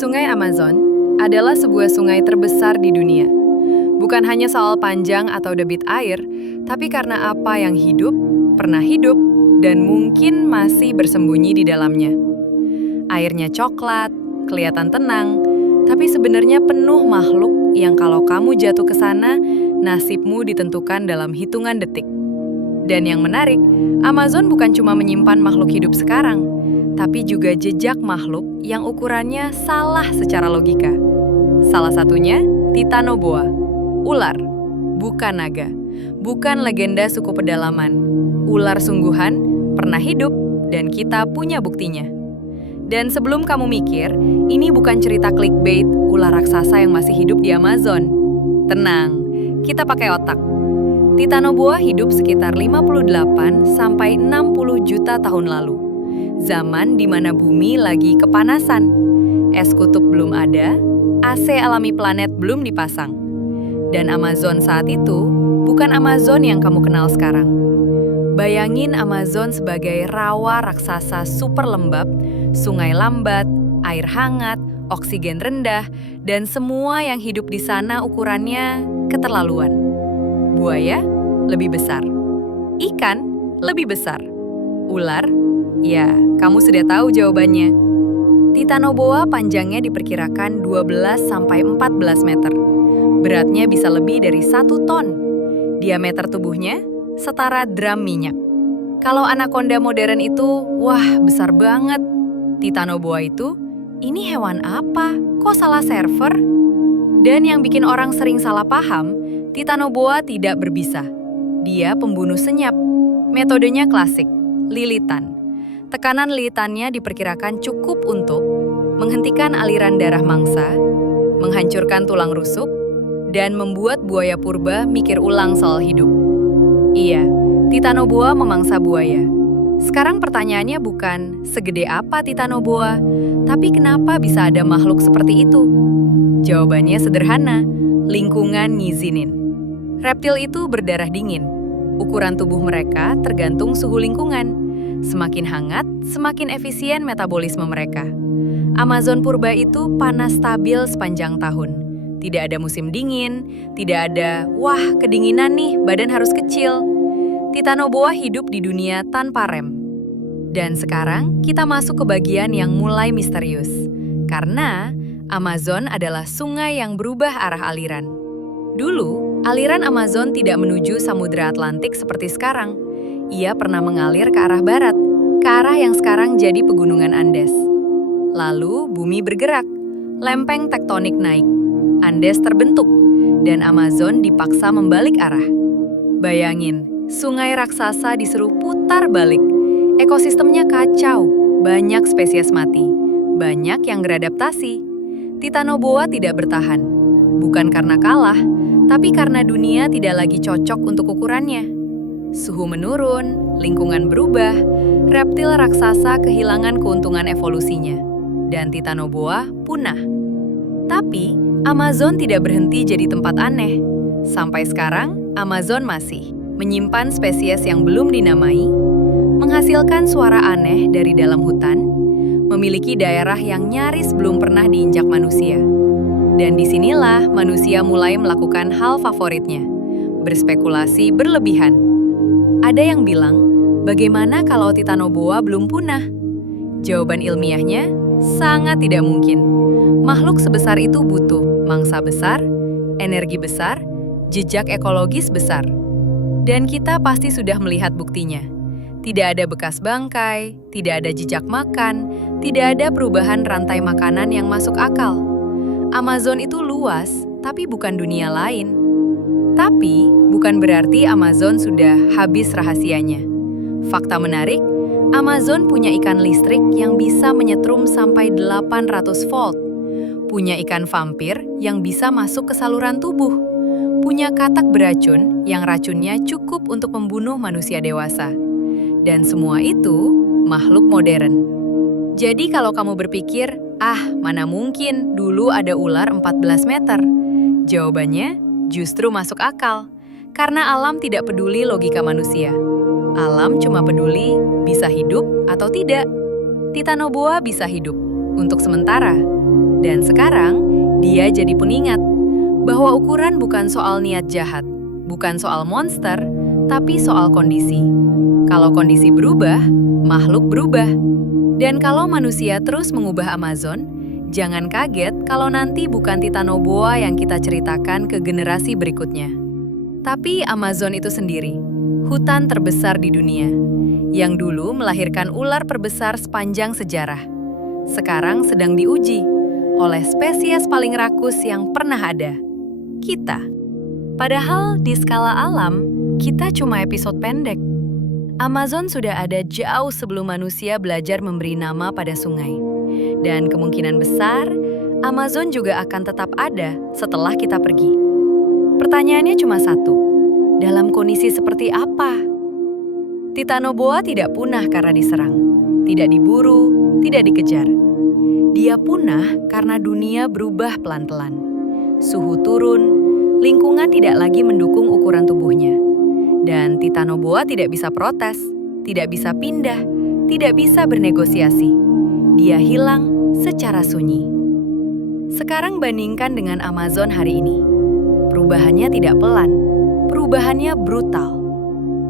Sungai Amazon adalah sebuah sungai terbesar di dunia. Bukan hanya soal panjang atau debit air, tapi karena apa yang hidup, pernah hidup, dan mungkin masih bersembunyi di dalamnya. Airnya coklat, kelihatan tenang, tapi sebenarnya penuh makhluk yang kalau kamu jatuh ke sana, nasibmu ditentukan dalam hitungan detik. Dan yang menarik, Amazon bukan cuma menyimpan makhluk hidup sekarang, tapi juga jejak makhluk yang ukurannya salah secara logika. Salah satunya Titanoboa, ular, bukan naga, bukan legenda suku pedalaman. Ular sungguhan, pernah hidup, dan kita punya buktinya. Dan sebelum kamu mikir, ini bukan cerita clickbait ular raksasa yang masih hidup di Amazon. Tenang, kita pakai otak. Titanoboa hidup sekitar 58 sampai 60 juta tahun lalu. Zaman di mana bumi lagi kepanasan. Es kutub belum ada, AC alami planet belum dipasang. Dan Amazon saat itu bukan Amazon yang kamu kenal sekarang. Bayangin Amazon sebagai rawa raksasa super lembab, sungai lambat, air hangat, oksigen rendah, dan semua yang hidup di sana ukurannya keterlaluan. Buaya lebih besar, ikan lebih besar, ular, ya kamu sudah tahu jawabannya. Titanoboa panjangnya diperkirakan 12-14 meter. Beratnya bisa lebih dari 1 ton. Diameter tubuhnya setara drum minyak. Kalau anaconda modern itu, wah besar banget. Titanoboa itu, ini hewan apa? Kok salah server? Dan yang bikin orang sering salah paham, Titanoboa tidak berbisa. Dia pembunuh senyap. Metodenya klasik, lilitan. Tekanan lilitannya diperkirakan cukup untuk menghentikan aliran darah mangsa, menghancurkan tulang rusuk, dan membuat buaya purba mikir ulang soal hidup. Iya, Titanoboa memangsa buaya. Sekarang pertanyaannya bukan segede apa Titanoboa, tapi kenapa bisa ada makhluk seperti itu? Jawabannya sederhana, lingkungan ngizinin. Reptil itu berdarah dingin. Ukuran tubuh mereka tergantung suhu lingkungan. Semakin hangat, semakin efisien metabolisme mereka. Amazon purba itu panas stabil sepanjang tahun. Tidak ada musim dingin, tidak ada, wah kedinginan nih, badan harus kecil. Titanoboa hidup di dunia tanpa rem. Dan sekarang kita masuk ke bagian yang mulai misterius. Karena Amazon adalah sungai yang berubah arah aliran. Dulu, aliran Amazon tidak menuju Samudra Atlantik seperti sekarang. Ia pernah mengalir ke arah barat, ke arah yang sekarang jadi pegunungan Andes. Lalu bumi bergerak, lempeng tektonik naik, Andes terbentuk, dan Amazon dipaksa membalik arah. Bayangin, sungai raksasa disuruh putar balik. Ekosistemnya kacau, banyak spesies mati, banyak yang beradaptasi. Titanoboa tidak bertahan, bukan karena kalah, tapi karena dunia tidak lagi cocok untuk ukurannya. Suhu menurun, lingkungan berubah, reptil raksasa kehilangan keuntungan evolusinya, dan Titanoboa punah. Tapi, Amazon tidak berhenti jadi tempat aneh. Sampai sekarang, Amazon masih menyimpan spesies yang belum dinamai, menghasilkan suara aneh dari dalam hutan, memiliki daerah yang nyaris belum pernah diinjak manusia. Dan disinilah manusia mulai melakukan hal favoritnya, berspekulasi berlebihan. Ada yang bilang, bagaimana kalau Titanoboa belum punah? Jawaban ilmiahnya, sangat tidak mungkin. Makhluk sebesar itu butuh mangsa besar, energi besar, jejak ekologis besar. Dan kita pasti sudah melihat buktinya. Tidak ada bekas bangkai, tidak ada jejak makan, tidak ada perubahan rantai makanan yang masuk akal. Amazon itu luas, tapi bukan dunia lain. Tapi, bukan berarti Amazon sudah habis rahasianya. Fakta menarik, Amazon punya ikan listrik yang bisa menyetrum sampai 800 volt. Punya ikan vampir yang bisa masuk ke saluran tubuh. Punya katak beracun yang racunnya cukup untuk membunuh manusia dewasa. Dan semua itu makhluk modern. Jadi kalau kamu berpikir, mana mungkin dulu ada ular 14 meter? Jawabannya, justru masuk akal, karena alam tidak peduli logika manusia. Alam cuma peduli bisa hidup atau tidak. Titanoboa bisa hidup, untuk sementara. Dan sekarang, dia jadi pengingat bahwa ukuran bukan soal niat jahat, bukan soal monster, tapi soal kondisi. Kalau kondisi berubah, makhluk berubah. Dan kalau manusia terus mengubah Amazon, jangan kaget kalau nanti bukan Titanoboa yang kita ceritakan ke generasi berikutnya. Tapi Amazon itu sendiri, hutan terbesar di dunia, yang dulu melahirkan ular perbesar sepanjang sejarah. Sekarang sedang diuji oleh spesies paling rakus yang pernah ada, kita. Padahal di skala alam, kita cuma episode pendek. Amazon sudah ada jauh sebelum manusia belajar memberi nama pada sungai. Dan kemungkinan besar, Amazon juga akan tetap ada setelah kita pergi. Pertanyaannya cuma satu, dalam kondisi seperti apa? Titanoboa tidak punah karena diserang, tidak diburu, tidak dikejar. Dia punah karena dunia berubah pelan-pelan. Suhu turun, lingkungan tidak lagi mendukung ukuran tubuhnya. Dan Titanoboa tidak bisa protes, tidak bisa pindah, tidak bisa bernegosiasi. Dia hilang secara sunyi. Sekarang bandingkan dengan Amazon hari ini. Perubahannya tidak pelan, perubahannya brutal.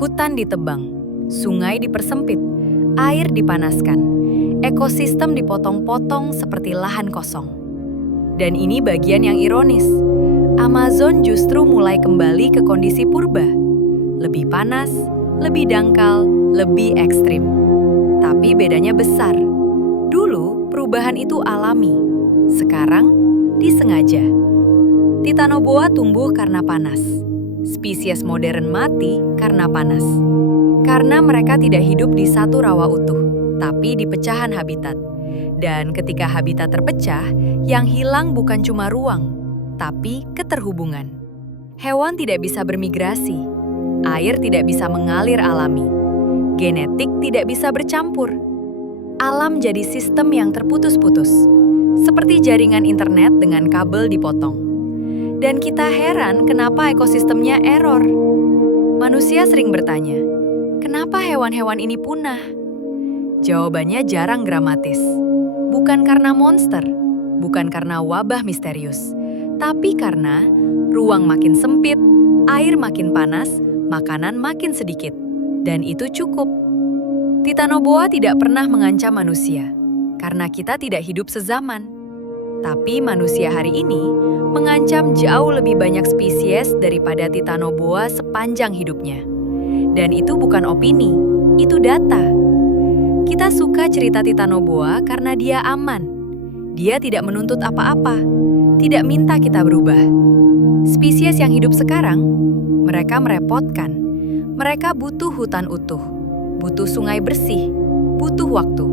Hutan ditebang, sungai dipersempit, air dipanaskan. Ekosistem dipotong-potong seperti lahan kosong. Dan ini bagian yang ironis. Amazon justru mulai kembali ke kondisi purba. Lebih panas, lebih dangkal, lebih ekstrim. Tapi bedanya besar. Dulu perubahan itu alami. Sekarang disengaja. Titanoboa tumbuh karena panas. Spesies modern mati karena panas. Karena mereka tidak hidup di satu rawa utuh, tapi di pecahan habitat. Dan ketika habitat terpecah, yang hilang bukan cuma ruang, tapi keterhubungan. Hewan tidak bisa bermigrasi, air tidak bisa mengalir alami, genetik tidak bisa bercampur. Alam jadi sistem yang terputus-putus, seperti jaringan internet dengan kabel dipotong. Dan kita heran kenapa ekosistemnya error. Manusia sering bertanya, kenapa hewan-hewan ini punah? Jawabannya jarang dramatis. Bukan karena monster, bukan karena wabah misterius, tapi karena ruang makin sempit, air makin panas, makanan makin sedikit. Dan itu cukup. Titanoboa tidak pernah mengancam manusia, karena kita tidak hidup sezaman. Tapi manusia hari ini mengancam jauh lebih banyak spesies daripada Titanoboa sepanjang hidupnya. Dan itu bukan opini, itu data. Kita suka cerita Titanoboa karena dia aman. Dia tidak menuntut apa-apa, tidak minta kita berubah. Spesies yang hidup sekarang, mereka merepotkan. Mereka butuh hutan utuh, butuh sungai bersih, butuh waktu.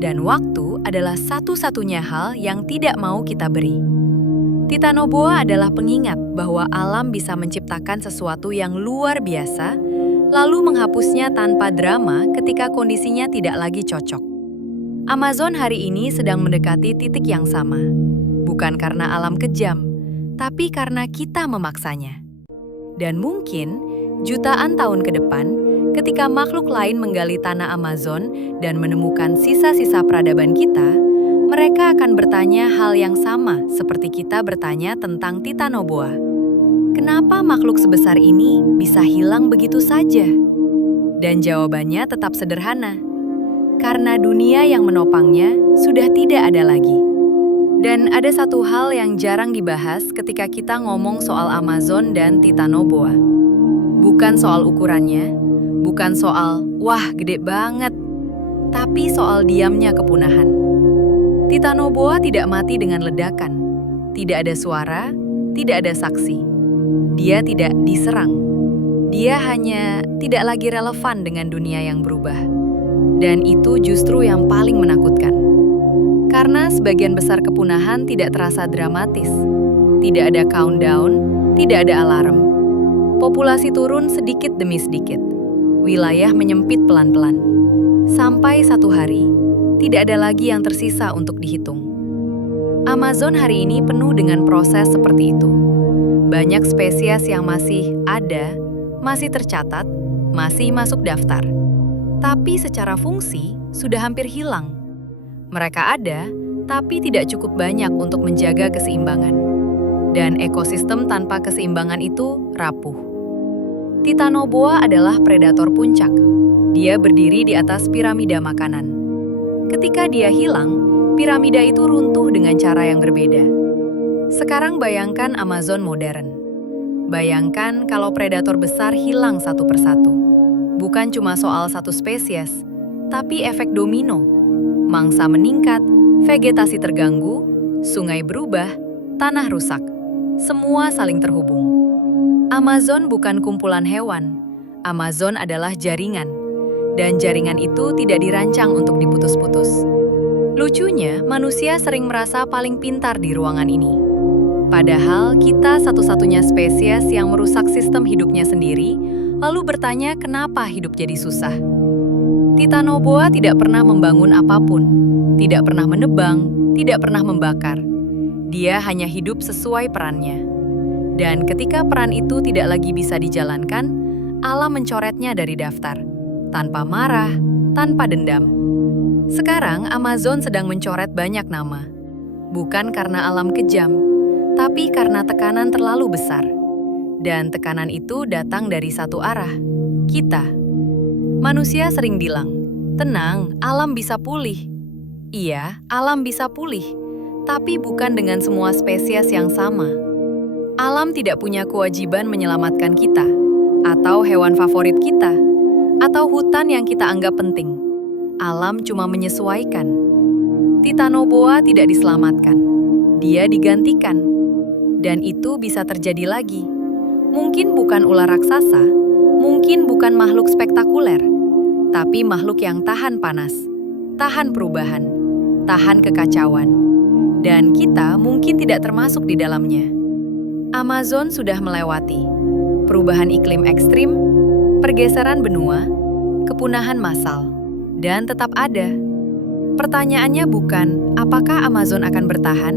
Dan waktu adalah satu-satunya hal yang tidak mau kita beri. Titanoboa adalah pengingat bahwa alam bisa menciptakan sesuatu yang luar biasa, lalu menghapusnya tanpa drama ketika kondisinya tidak lagi cocok. Amazon hari ini sedang mendekati titik yang sama. Bukan karena alam kejam, tapi karena kita memaksanya. Dan mungkin jutaan tahun ke depan, ketika makhluk lain menggali tanah Amazon dan menemukan sisa-sisa peradaban kita, mereka akan bertanya hal yang sama seperti kita bertanya tentang Titanoboa. Kenapa makhluk sebesar ini bisa hilang begitu saja? Dan jawabannya tetap sederhana. Karena dunia yang menopangnya sudah tidak ada lagi. Dan ada satu hal yang jarang dibahas ketika kita ngomong soal Amazon dan Titanoboa. Bukan soal ukurannya, bukan soal, wah gede banget, tapi soal diamnya kepunahan. Titanoboa tidak mati dengan ledakan. Tidak ada suara, tidak ada saksi. Dia tidak diserang. Dia hanya tidak lagi relevan dengan dunia yang berubah. Dan itu justru yang paling menakutkan. Karena sebagian besar kepunahan tidak terasa dramatis. Tidak ada countdown, tidak ada alarm. Populasi turun sedikit demi sedikit. Wilayah menyempit pelan-pelan. Sampai satu hari, tidak ada lagi yang tersisa untuk dihitung. Amazon hari ini penuh dengan proses seperti itu. Banyak spesies yang masih ada, masih tercatat, masih masuk daftar. Tapi secara fungsi, sudah hampir hilang. Mereka ada, tapi tidak cukup banyak untuk menjaga keseimbangan. Dan ekosistem tanpa keseimbangan itu rapuh. Titanoboa adalah predator puncak. Dia berdiri di atas piramida makanan. Ketika dia hilang, piramida itu runtuh dengan cara yang berbeda. Sekarang bayangkan Amazon modern. Bayangkan kalau predator besar hilang satu persatu. Bukan cuma soal satu spesies, tapi efek domino. Mangsa meningkat, vegetasi terganggu, sungai berubah, tanah rusak. Semua saling terhubung. Amazon bukan kumpulan hewan. Amazon adalah jaringan. Dan jaringan itu tidak dirancang untuk diputus-putus. Lucunya, manusia sering merasa paling pintar di ruangan ini. Padahal kita satu-satunya spesies yang merusak sistem hidupnya sendiri, lalu bertanya kenapa hidup jadi susah. Titanoboa tidak pernah membangun apapun, tidak pernah menebang, tidak pernah membakar. Dia hanya hidup sesuai perannya. Dan ketika peran itu tidak lagi bisa dijalankan, alam mencoretnya dari daftar, tanpa marah, tanpa dendam. Sekarang Amazon sedang mencoret banyak nama, bukan karena alam kejam, tapi karena tekanan terlalu besar. Dan tekanan itu datang dari satu arah, kita. Manusia sering bilang, tenang, alam bisa pulih. Iya, alam bisa pulih, tapi bukan dengan semua spesies yang sama. Alam tidak punya kewajiban menyelamatkan kita, atau hewan favorit kita, atau hutan yang kita anggap penting. Alam cuma menyesuaikan. Titanoboa tidak diselamatkan, dia digantikan. Dan itu bisa terjadi lagi. Mungkin bukan ular raksasa, mungkin bukan makhluk spektakuler, tapi makhluk yang tahan panas, tahan perubahan, tahan kekacauan. Dan kita mungkin tidak termasuk di dalamnya. Amazon sudah melewati perubahan iklim ekstrim, pergeseran benua, kepunahan massal, dan tetap ada. Pertanyaannya bukan apakah Amazon akan bertahan?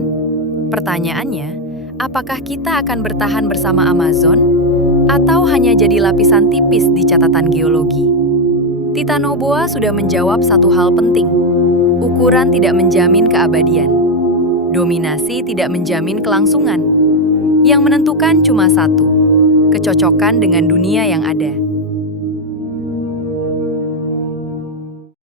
Pertanyaannya, apakah kita akan bertahan bersama Amazon, atau hanya jadi lapisan tipis di catatan geologi? Titanoboa sudah menjawab satu hal penting. Ukuran tidak menjamin keabadian. Dominasi tidak menjamin kelangsungan. Yang menentukan cuma satu, kecocokan dengan dunia yang ada.